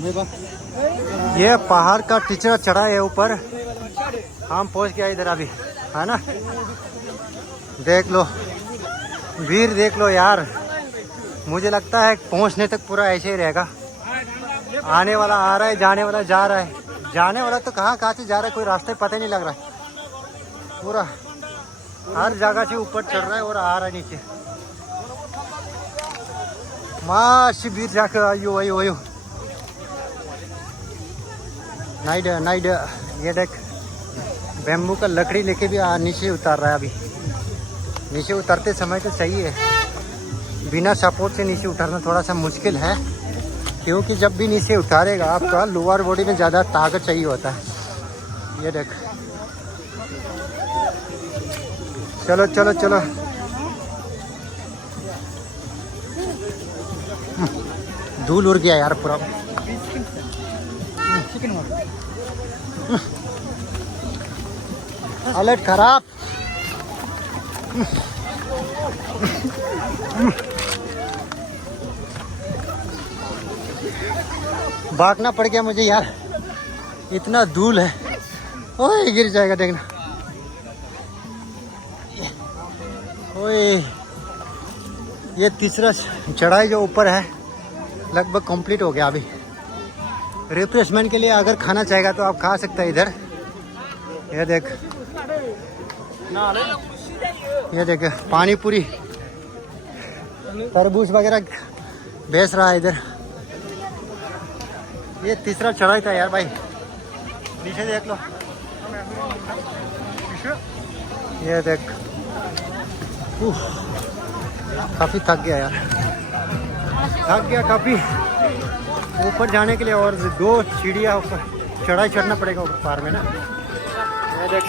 ये पहाड़ का टीचर चढ़ा है ऊपर, हम पहुंच गया इधर अभी, है ना। देख लो भीड़, देख लो यार। मुझे लगता है पहुंचने तक पूरा ऐसे ही रहेगा। आने वाला आ रहा है, जाने वाला जा रहा है। जाने वाला तो कहाँ से जा रहा है, कोई रास्ते पता ही नहीं लग रहा है। पूरा हर जगह से ऊपर चढ़ रहा है और आ रहा है नीचे। माशी भीड़ जाकर आयो आयो आयो। नाइड ये देख, बैम्बू का लकड़ी लेके भी नीचे उतार रहा है। अभी नीचे उतरते समय तो चाहिए, बिना सपोर्ट से नीचे उतरना थोड़ा सा मुश्किल है, क्योंकि जब भी नीचे उतारेगा आपका लोअर बॉडी में ज़्यादा ताकत चाहिए होता है। ये देख, चलो चलो चलो। धूल उड़ गया यार पूरा। अलर्ट खराब। भागना पड़ गया मुझे यार, इतना धूल है। ओए गिर जाएगा देखना। ओए ये तीसरा चढ़ाई जो ऊपर है लगभग कंप्लीट हो गया। अभी रिफ्रेशमेंट के लिए अगर खाना चाहेगा तो आप खा सकते हैं इधर। ये देख, ये देख पानी पूरी, तरबूज वगैरह बेच रहा है इधर। ये तीसरा चढ़ाई था यार भाई। नीचे देख लो, ये देख। काफी थक गया यार, थक गया काफी। ऊपर जाने के लिए और 2 सीढ़ियाँ ऊपर चढ़ाई चढ़ना पड़ेगा ऊपर पार में ना। ये देख,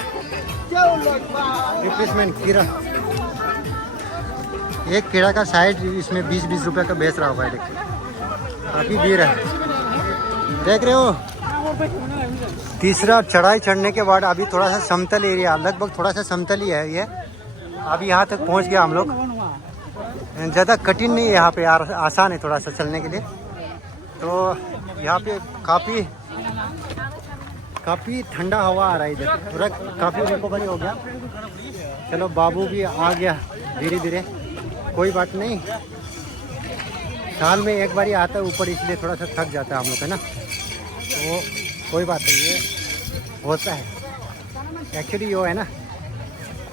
रिप्लेसमेंट कीड़ा। एक कीड़ा का साइड इसमें 20-20 रुपए का बेच रहा होगा। देख काफी भीड़ है, देख रहे हो। तीसरा चढ़ाई चढ़ने के बाद अभी थोड़ा सा समतल एरिया, लगभग थोड़ा सा समतल ही है ये। अभी यहाँ तक पहुँच गया हम लोग। ज़्यादा कठिन नहीं है यहाँ पे यार, आसान है थोड़ा सा चलने के लिए। तो यहाँ पे काफ़ी ठंडा हवा आ रहा है इधर, पूरा काफ़ी रिकवरी हो गया। चलो बाबू भी आ गया धीरे धीरे, कोई बात नहीं। साल में एक बार ही आता है ऊपर, इसलिए थोड़ा सा थक जाता है हम लोग, है ना। तो कोई बात नहीं, ये होता है। एक्चुअली वो है ना,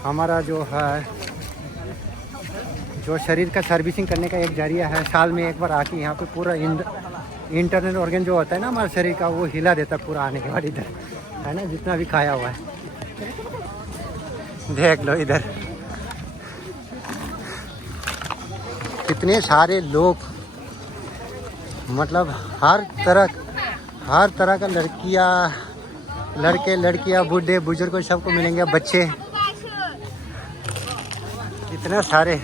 हमारा जो है जो शरीर का सर्विसिंग करने का एक जरिया है। साल में एक बार आके यहाँ पे पूरा इंटरनल ऑर्गन जो होता है ना हमारे शरीर का, वो हिला देता है पूरा आने के बाद इधर, है ना, जितना भी खाया हुआ है। देख लो इधर कितने सारे लोग, मतलब हर तरह का लड़कियाँ, लड़के, लड़कियाँ, बूढ़े, बुजुर्ग सबको मिलेंगे, बच्चे, इतने सारे।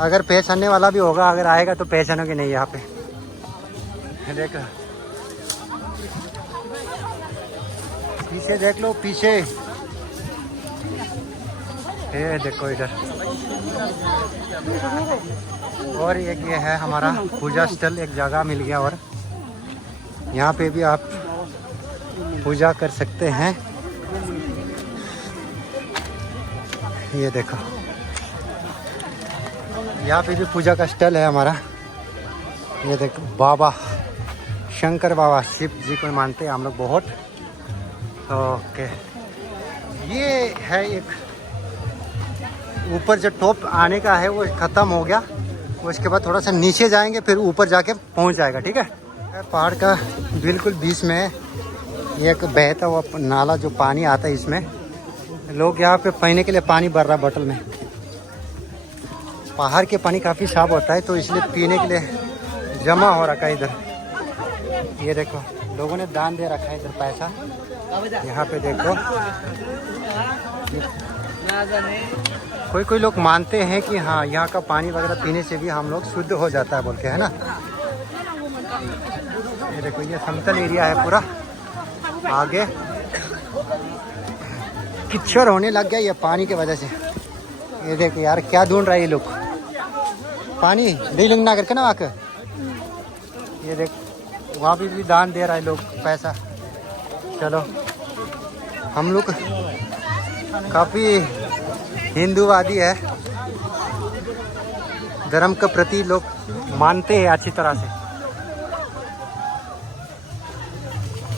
अगर पहचानने वाला भी होगा, अगर आएगा तो पहचानोगे नहीं यहाँ पे। देखो पीछे, देख लो पीछे, ये देखो इधर। और एक ये है हमारा पूजा स्थल, एक जगह मिल गया और यहाँ पे भी आप पूजा कर सकते हैं। ये देखो यहाँ पे भी पूजा का स्थल है हमारा। ये देखो बाबा शंकर बाबा, शिव जी को मानते हैं हम लोग बहुत। ओके, ये है एक ऊपर जो टॉप आने का है वो ख़त्म हो गया। उसके बाद थोड़ा सा नीचे जाएंगे, फिर ऊपर जाके पहुंच जाएगा, ठीक है। पहाड़ का बिल्कुल बीच में एक बहता हुआ नाला, जो पानी आता है इसमें लोग यहाँ पे पीने के लिए पानी भर रहा है बोतल में। पहाड़ के पानी काफ़ी साफ होता है, तो इसलिए पीने के लिए जमा हो रखा है इधर। ये देखो लोगों ने दान दे रखा है इधर पैसा। यहाँ पे देखो कोई लोग मानते हैं कि हाँ यहाँ का पानी वगैरह पीने से भी हम लोग शुद्ध हो जाता है बोल के, है ना। ये देखो ये समतल एरिया है पूरा। आगे कीचड़ होने लग गया ये पानी की वजह से। ये देखो यार क्या ढूंढ रहा है ये लोग, पानी डीलिंग ना करके ना आके। ये देख वहाँ भी दान दे रहा है लोग पैसा। चलो हम लोग काफ़ी हिंदूवादी है, धर्म के प्रति लोग मानते हैं अच्छी तरह से।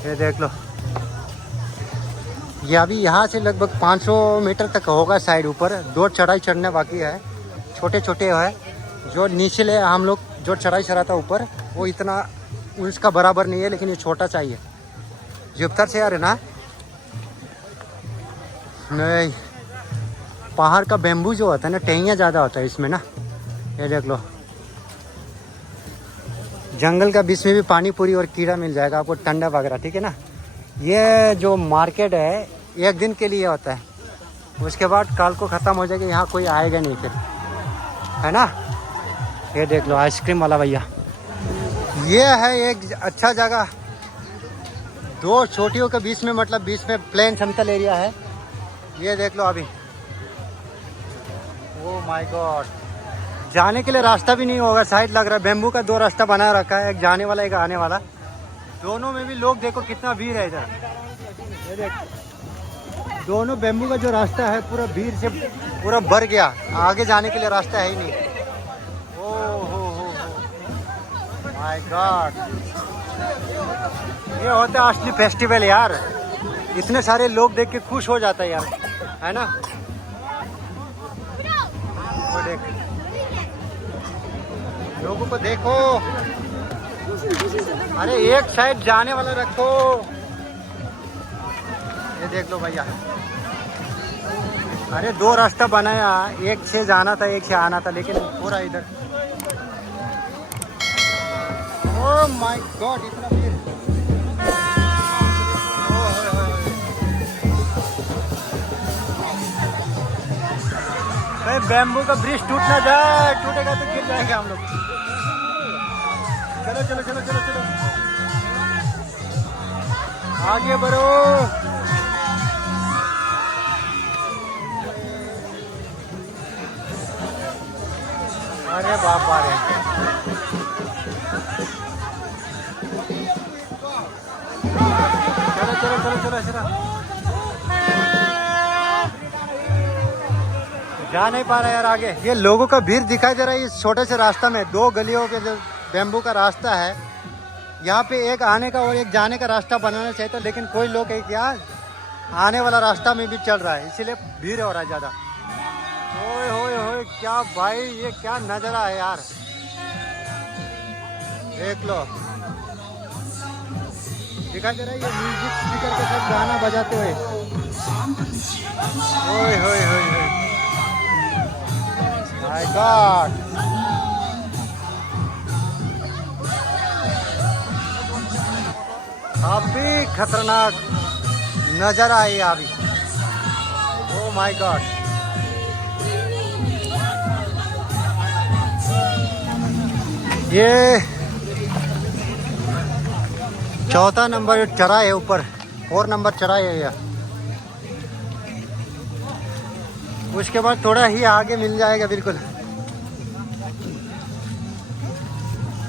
ये देख लो, ये अभी यहाँ से लगभग 500 मीटर तक होगा साइड ऊपर। 2 चढ़ाई चढ़ने बाकी है, छोटे छोटे है। जो नीचे हम लोग जो चढ़ाई चढ़ा था ऊपर, वो इतना उसका बराबर नहीं है, लेकिन ये छोटा चाहिए। जिप्तर से यार है ना, नहीं पहाड़ का बेम्बू जो होता है ना, टेहियाँ ज़्यादा होता है इसमें ना। ये देख लो, जंगल का बीच में भी पानी पूरी और कीड़ा मिल जाएगा आपको, ठंडा वगैरह, ठीक है ना। ये जो मार्केट है 1 दिन के लिए होता है, उसके बाद कल को ख़त्म हो जाएगा, यहाँ कोई आएगा नहीं फिर, है ना। ये देख लो आइसक्रीम वाला भैया। ये है एक अच्छा जगह, 2 चोटियों के बीच में, मतलब बीच में प्लेन समतल एरिया है। ये देख लो अभी, ओ माय गॉड, जाने के लिए रास्ता भी नहीं होगा शायद, लग रहा है। बेम्बू का 2 रास्ता बना रखा है, एक जाने वाला एक आने वाला। दोनों में भी लोग देखो कितना भीड़ है इधर। ये देख, दोनों बेम्बू का जो रास्ता है पूरा भीड़ से पूरा भर गया, आगे जाने के लिए रास्ता है ही नहीं। ओ हो माय गॉड, ये होता है असली फेस्टिवल यार। इतने सारे लोग देख के खुश हो जाता है यार, है ना। वो देख, लोगों को देखो, अरे एक साइड जाने वाला रखो। ये देख लो भैया, अरे 2 रास्ता बनाया, एक से जाना था एक से आना था, लेकिन पूरा इधर। ओह माय गॉड, इतना भीड़। भाई बैम्बू का ब्रिज टूट ना जाए, टूटेगा तो गिर जाएंगे हम लोग। चलो चलो चलो चलो चलो, आगे बढ़ो। अरे बाप रे, चलो चलो चलो चलो चलो, जा नहीं पा रहा यार आगे। ये लोगों का भीड़ दिखाई दे रहा है इस छोटे से रास्ता में। 2 गलियों के जो बेम्बू का रास्ता है, यहाँ पे एक आने का और एक जाने का रास्ता बनाना चाहिए था, लेकिन कोई लोग एक यार आने वाला रास्ता में भी चल रहा है, इसीलिए भीड़ हो रहा है ज़्यादा। ओए होए होए, क्या भाई, ये क्या नज़ारा है यार, देख लो। दिखाई दे रहा है ये म्यूजिक स्पीकर के साथ गाना बजाते हुए। ओए होए होए होए, माय गॉड, काफी खतरनाक नजारा है अभी। ओ माय गॉड, ये 4था नंबर चढ़ाई है ऊपर, 4 नंबर चढ़ाई है यह। उसके बाद थोड़ा ही आगे मिल जाएगा बिल्कुल।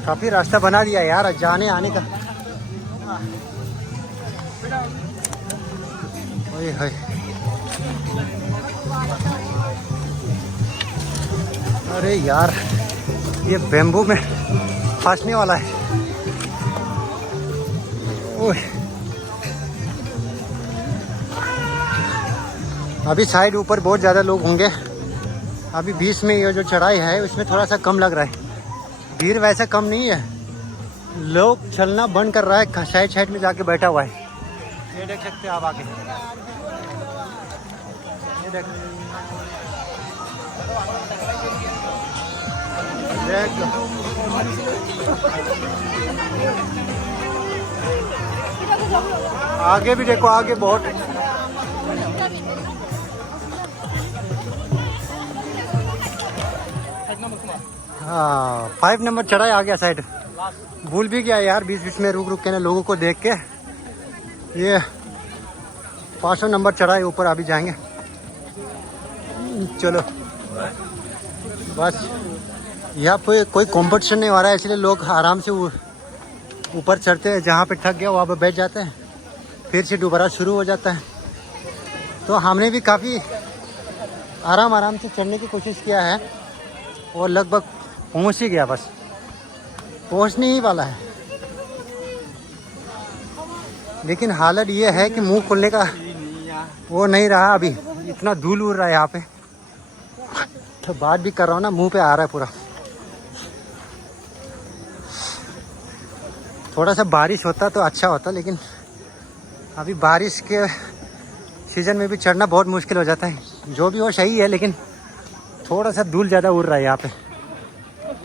काफी रास्ता बना दिया यार जाने आने का। ओए होए, अरे यार ये बेम्बू में फंसने वाला है। ओए, अभी साइड ऊपर बहुत ज़्यादा लोग होंगे, अभी बीच में ये जो चढ़ाई है उसमें थोड़ा सा कम लग रहा है, भीड़ वैसा कम नहीं है। लोग चलना बंद कर रहा है, साइड साइड में जाके बैठा हुआ है। ये देख सकते हैं आप आगे, ये देख आगे भी देखो, आगे बहुत। हाँ 5 नंबर चढ़ाई आ गया साइड, भूल भी गया यार बीच बीच में रुक रुक के ना लोगों को देख के। ये 500 नंबर चढ़ाई ऊपर अभी जाएंगे। चलो बस, यहाँ पे कोई कंपटीशन नहीं हो रहा है, इसलिए लोग आराम से ऊपर चढ़ते हैं, जहाँ पे थक गया वहाँ पे बैठ जाते हैं, फिर से दोबारा शुरू हो जाता है। तो हमने भी काफ़ी आराम से चढ़ने की कोशिश किया है और लगभग पहुँच ही गया, बस पहुँचने ही वाला है। लेकिन हालत ये है कि मुंह खोलने का वो नहीं रहा, अभी इतना धूल उड़ रहा है यहाँ पे, तो बात भी कर रहा हूँ ना, मुंह पे आ रहा है पूरा। थोड़ा सा बारिश होता तो अच्छा होता, लेकिन अभी बारिश के सीज़न में भी चढ़ना बहुत मुश्किल हो जाता है। जो भी हो सही है, लेकिन थोड़ा सा धूल ज़्यादा उड़ रहा है यहाँ पे।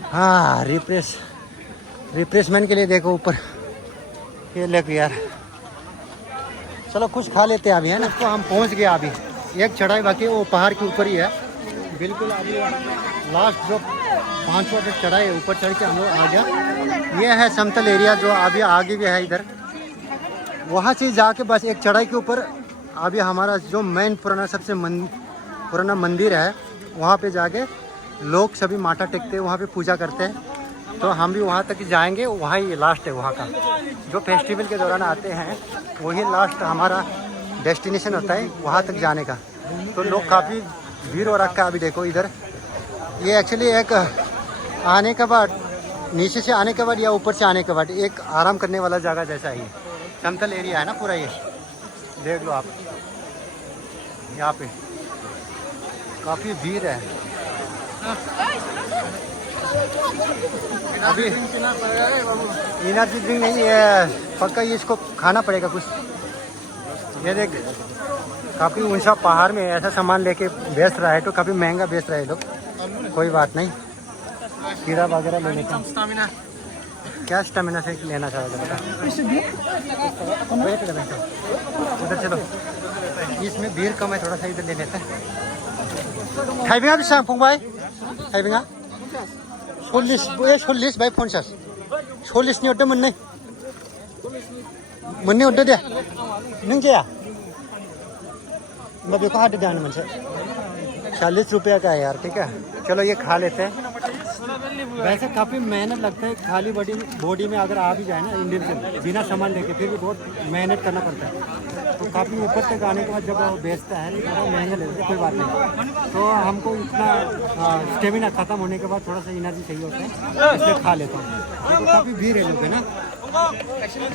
हाँ, रिफ्रेशमेंट के लिए देखो ऊपर ये लग यार। चलो कुछ खा लेते हैं अभी, है ना। तो हम पहुँच गए, अभी एक चढ़ाई बाकी, वो पहाड़ के ऊपर ही है बिल्कुल। अभी लास्ट जो 5वां जो चढ़ाई है, ऊपर चढ़ के हम लोग आ गया। ये है समतल एरिया जो अभी आगे भी है इधर, वहाँ से जाके बस एक चढ़ाई के ऊपर अभी हमारा जो मेन पुराना सबसे पुराना मंदिर है, वहाँ पे जाके लोग सभी माथा टेकते हैं, वहाँ पे पूजा करते हैं। तो हम भी वहाँ तक जाएंगे, वहाँ ही लास्ट है। वहाँ का जो फेस्टिवल के दौरान आते हैं वही लास्ट हमारा डेस्टिनेशन होता है, वहाँ तक जाने का। तो लोग काफ़ी भीड़ हो रखा है अभी, देखो इधर। ये एक्चुअली एक आने के बाद, नीचे से आने के बाद या ऊपर से आने के बाद एक आराम करने वाला जगह जैसा ही समतल एरिया है ना पूरा। ये देख लो आप, यहाँ पे काफ़ी भीड़ है अभी। एनर्जी ड्रिंक नहीं है पक्का, ये इसको खाना पड़ेगा कुछ। ये देख, काफ़ी ऊंचा पहाड़ में ऐसा सामान लेके बेच रहा है, तो काफ़ी महंगा बेच रहा है लोग। कोई बात नहीं, कीड़ा वगैरह लेने का क्या स्टेमिना से लेना चाहेगा उधर। चलो, इसमें भीड़ कम है, थोड़ा सा इधर ले लेते हैं। थाइबिंगा बेसेबां फंबाय? थाइबिंगा 40 बाय 50। 40 हरदो मोननै हरदो दे। नों जाया होमबा बेखौ हादो दे आंनो मोनसे। 40 रुपया का है यार, ठीक है। चलो ये खा लेते हैं। वैसे काफ़ी मेहनत लगता है खाली बॉडी में अगर आ भी जाए ना इंडियन से बिना सामान लेके, फिर भी बहुत मेहनत करना पड़ता है। तो काफ़ी ऊपर तक आने के बाद जब वो बेचता है, लेकिन थोड़ा महंगा लेते हैं, कोई बात नहीं। तो हमको इतना स्टेमिना ख़त्म होने के बाद थोड़ा सा एनर्जी चाहिए होता है, इसलिए खा लेता हूँ। तो काफ़ी भीड़ है लोग, है ना।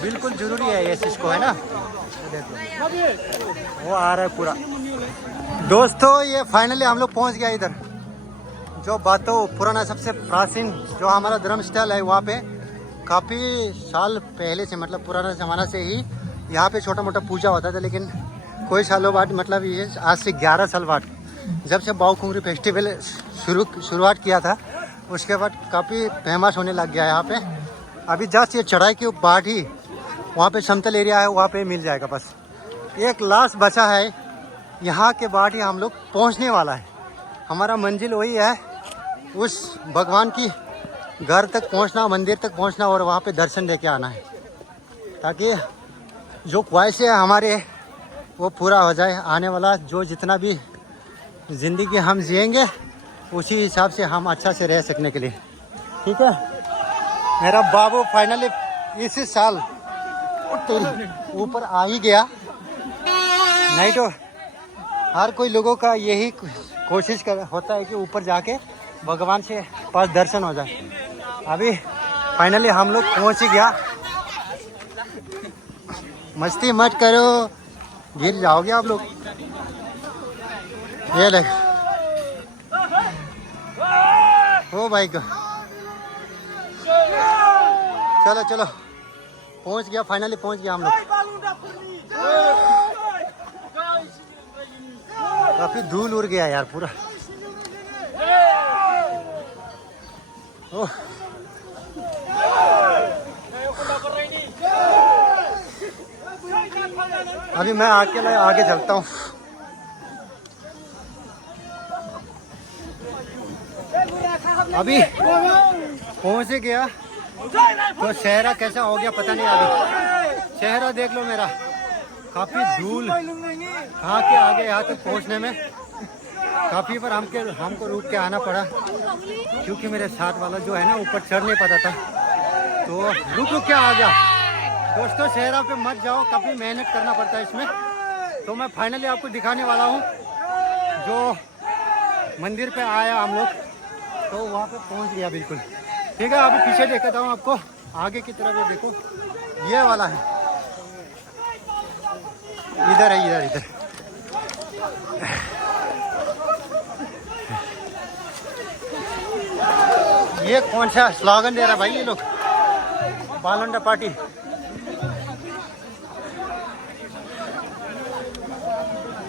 बिल्कुल ज़रूरी है ये चीज़ को, है ना। वो आ रहा है पूरा। दोस्तों ये फाइनली हम लोग पहुँच गया इधर, जो बातों पुराना सबसे प्राचीन जो हमारा धर्मस्थल है। वहाँ पे काफ़ी साल पहले से, मतलब पुराना ज़माना से ही यहाँ पे छोटा मोटा पूजा होता था। लेकिन कोई सालों बाद, मतलब ये आज से 11 साल बाद जब से बाउखुंग्री फेस्टिवल शुरुआत किया था, उसके बाद काफ़ी फेमस होने लग गया है यहाँ पे। अभी जस्ट ये चढ़ाई के बाद ही वहाँ पे समतल एरिया है, वहाँ पे मिल जाएगा। बस एक लास्ट बचा है, यहाँ के बाद ही हम लोग पहुँचने वाला है। हमारा मंजिल वही है, उस भगवान की घर तक पहुंचना, मंदिर तक पहुंचना और वहां पे दर्शन देके आना है, ताकि जो ख्वाहिशें हमारे वो पूरा हो जाए। आने वाला जो जितना भी ज़िंदगी हम जिएंगे, उसी हिसाब से हम अच्छा से रह सकने के लिए, ठीक है। मेरा बाबू फाइनली इसी साल ऊपर आ ही गया। नहीं तो हर कोई लोगों का यही कोशिश होता है कि ऊपर जाके भगवान से पास दर्शन हो जाए। अभी फाइनली हम लोग पहुंच ही गया। मस्ती मत करो, गिर जाओगे आप लोग। ये देख, ओ भाई को चलो चलो, पहुंच गया, फाइनली पहुंच गया हम लोग। काफी धूल उड़ गया यार पूरा। ओह, अभी मैं आगे चलता हूँ। अभी पहुँच गया, तो चेहरा कैसा हो गया पता नहीं। अभी चेहरा देख लो मेरा, काफी धूल कहाँ के आगे यहाँ तक पहुँचने में काफ़ी बार हमको रुक के आना पड़ा, क्योंकि मेरे साथ वाला जो है ना ऊपर चढ़ नहीं पाता था। तो रुक रुक क्या आ गया दोस्तों, शहरा पे मत जाओ, काफ़ी मेहनत करना पड़ता है इसमें। तो मैं फाइनली आपको दिखाने वाला हूँ जो मंदिर पे आया हम लोग, तो वहाँ पे पहुँच गया बिल्कुल। ठीक है, अभी पीछे दिखाता हूँ आपको, आगे की तरफ ये देखो, ये वाला है, इधर है, इधर इधर। ये कौन सा स्लोगन दे रहा भाई ये लोग, बालंडा पार्टी।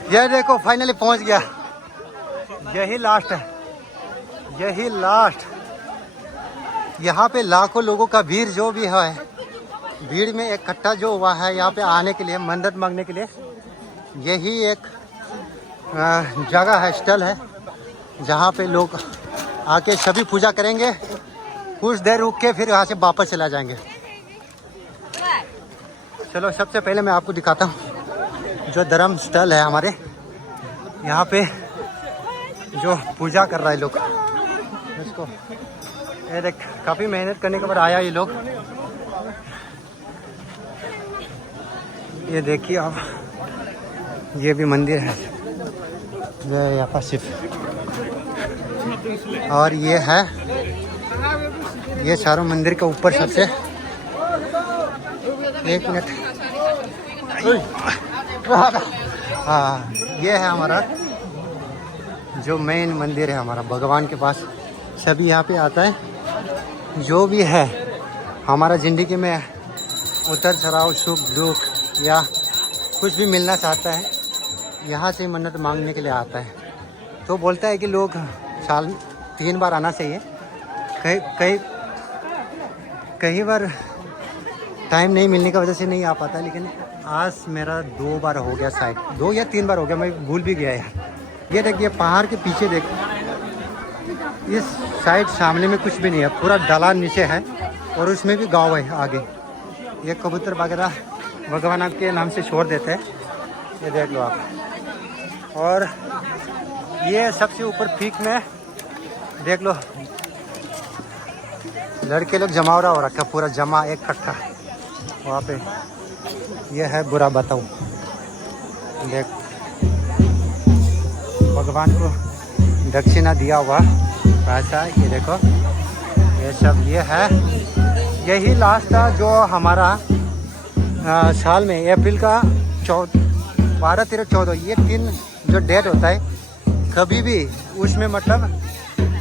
ये देखो फाइनली पहुंच गया, यही लास्ट है, यही लास्ट। यहाँ पे लाखों लोगों का भीड़ जो भी है, भीड़ में इकट्ठा जो हुआ है यहाँ पे आने के लिए, मन्नत मांगने के लिए। यही एक जगह है, स्थल है, जहाँ पे लोग आके सभी पूजा करेंगे, कुछ देर रुक के फिर यहाँ से वापस चला जाएंगे। चलो सबसे पहले मैं आपको दिखाता हूँ जो धर्म स्थल है हमारे यहाँ पे, जो पूजा कर रहा है लोग इसको। ये देख, काफ़ी मेहनत करने के बाद आया ये लोग। ये देखिए आप, ये भी मंदिर है यहाँ पर सिर्फ, और ये है, ये चारों मंदिर के ऊपर सबसे। एक मिनट, हाँ ये है हमारा जो मेन मंदिर है हमारा, भगवान के पास सभी यहाँ पे आता है। जो भी है हमारा ज़िंदगी में उतर चढ़ाव, सुख दुख या कुछ भी मिलना चाहता है, यहाँ से मन्नत मांगने के लिए आता है। तो बोलता है कि लोग साल 3 बार आना चाहिए। कई बार टाइम नहीं मिलने की वजह से नहीं आ पाता, लेकिन आज मेरा 2 बार हो गया, शायद 2 या 3 बार हो गया, मैं भूल भी गया यार। ये देखिए पहाड़ के पीछे देख, इस साइड सामने में कुछ भी नहीं है, पूरा ढलान नीचे है, और उसमें भी गांव है आगे। ये कबूतर वगैरह भगवान के नाम से छोड़ देते हैं, ये देख लो आप। और ये सबसे ऊपर पीक में देख लो, लड़के लोग जमावड़ा हो रखा, पूरा जमा एक इकट्ठा वहाँ पे। ये है बुरा बताऊँ, देख भगवान को दक्षिणा दिया हुआ पैसा, ये देखो, ये सब ये है। यही लास्ट था जो हमारा साल में अप्रैल का 12, 13, 14, ये 3 जो डेट होता है, कभी भी उसमें मतलब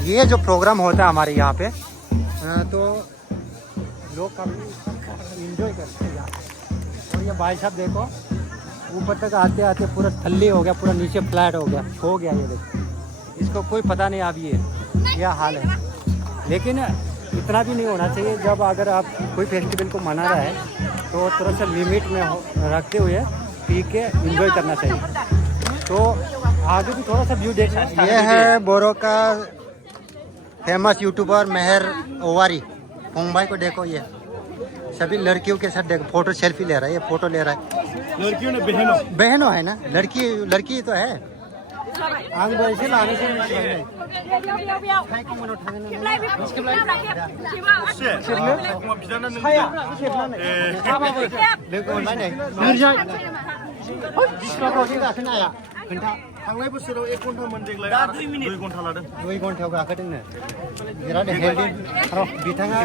ये जो प्रोग्राम होता है हमारे यहाँ पे, तो लोग काफ़ी इंजॉय करते हैं यहाँ। और ये भाई साहब देखो, ऊपर तक आते आते पूरा थल्ली हो गया, पूरा नीचे फ्लैट हो गया ये देखो। इसको कोई पता नहीं, अब ये यह हाल है। लेकिन इतना भी नहीं होना चाहिए, जब अगर आप कोई फेस्टिवल को मना रहा है तो थोड़ा सा लिमिट में रखते हुए पी के इंजॉय करना चाहिए। तो आगे भी थोड़ा सा व्यू देखना। ये है बोरो का फेमस यूट्यूबर मेहर ओवारी, मुंबई को देखो, ये सभी लड़कियों के साथ देखो, फोटो सेल्फी ले रहा है, ये फोटो ले रहा है। लड़कियों ने बहनों है ना, लड़की तो है। थांनाय बोसोराव 1 घन्टामोन, देग्लाय दा 2 मिनिट 2 घन्टा लादों। 2 घन्टायाव गाखोदोंनो, बिराद हेल्दी बिथाङा,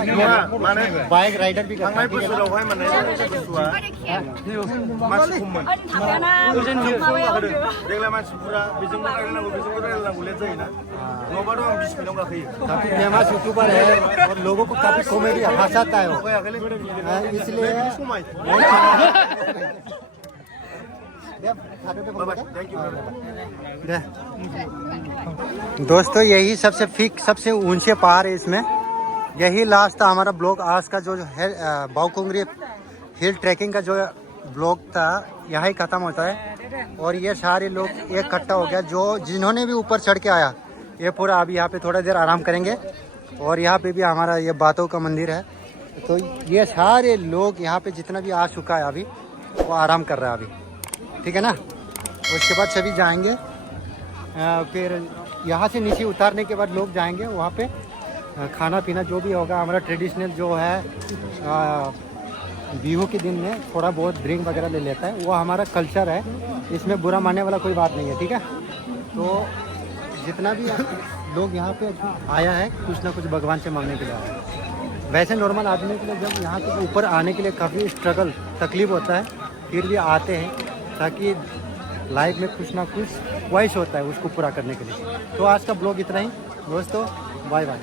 माने बाइक राइडार भी थांनाय बोसोरावहाय माने बुस्थुआ मानसि खममोन, देग्लाय मानसिफोरा बेजोंबो रायलायनांगौ लेट जायोना, नङाबाथ' आं 20 मिनिटाव गाखोयो। काफी फेमस यूट्यूबर है और लोगों को काफी कॉमेडी हंसाता है वो, इसलिए दोस्तों यही सबसे सबसे ऊंचे पहाड़ है इसमें। यही लास्ट था हमारा ब्लॉग आज का, जो है बाउकुंगरी हिल ट्रैकिंग का जो ब्लॉग था, यहाँ ही ख़त्म होता है। और ये सारे लोग एक इकट्ठा हो गया, जो जिन्होंने भी ऊपर चढ़ के आया, ये पूरा अभी यहाँ पे थोड़ा देर आराम करेंगे। और यहाँ पे भी हमारा ये बातों का मंदिर है, तो ये सारे लोग यहाँ पे जितना भी आ चुका है अभी, वो आराम कर रहा है अभी, ठीक है ना। उसके बाद सभी जाएंगे, फिर यहाँ से नीचे उतारने के बाद लोग जाएंगे वहाँ पे खाना पीना जो भी होगा हमारा ट्रेडिशनल जो है बिहू के दिन में थोड़ा बहुत ड्रिंक वगैरह ले लेता है, वो हमारा कल्चर है, इसमें बुरा मानने वाला कोई बात नहीं है, ठीक है। तो जितना भी लोग यहाँ पे आया है कुछ ना कुछ भगवान से मांगने के लिए आया है। वैसे नॉर्मल आदमी के लिए जब यहाँ पे ऊपर आने के लिए काफ़ी स्ट्रगल तकलीफ होता है, फिर भी आते हैं ताकि लाइफ में कुछ ना कुछ ख्वाहिश होता है उसको पूरा करने के लिए। तो आज का ब्लॉग इतना ही दोस्तों, बाय बाय।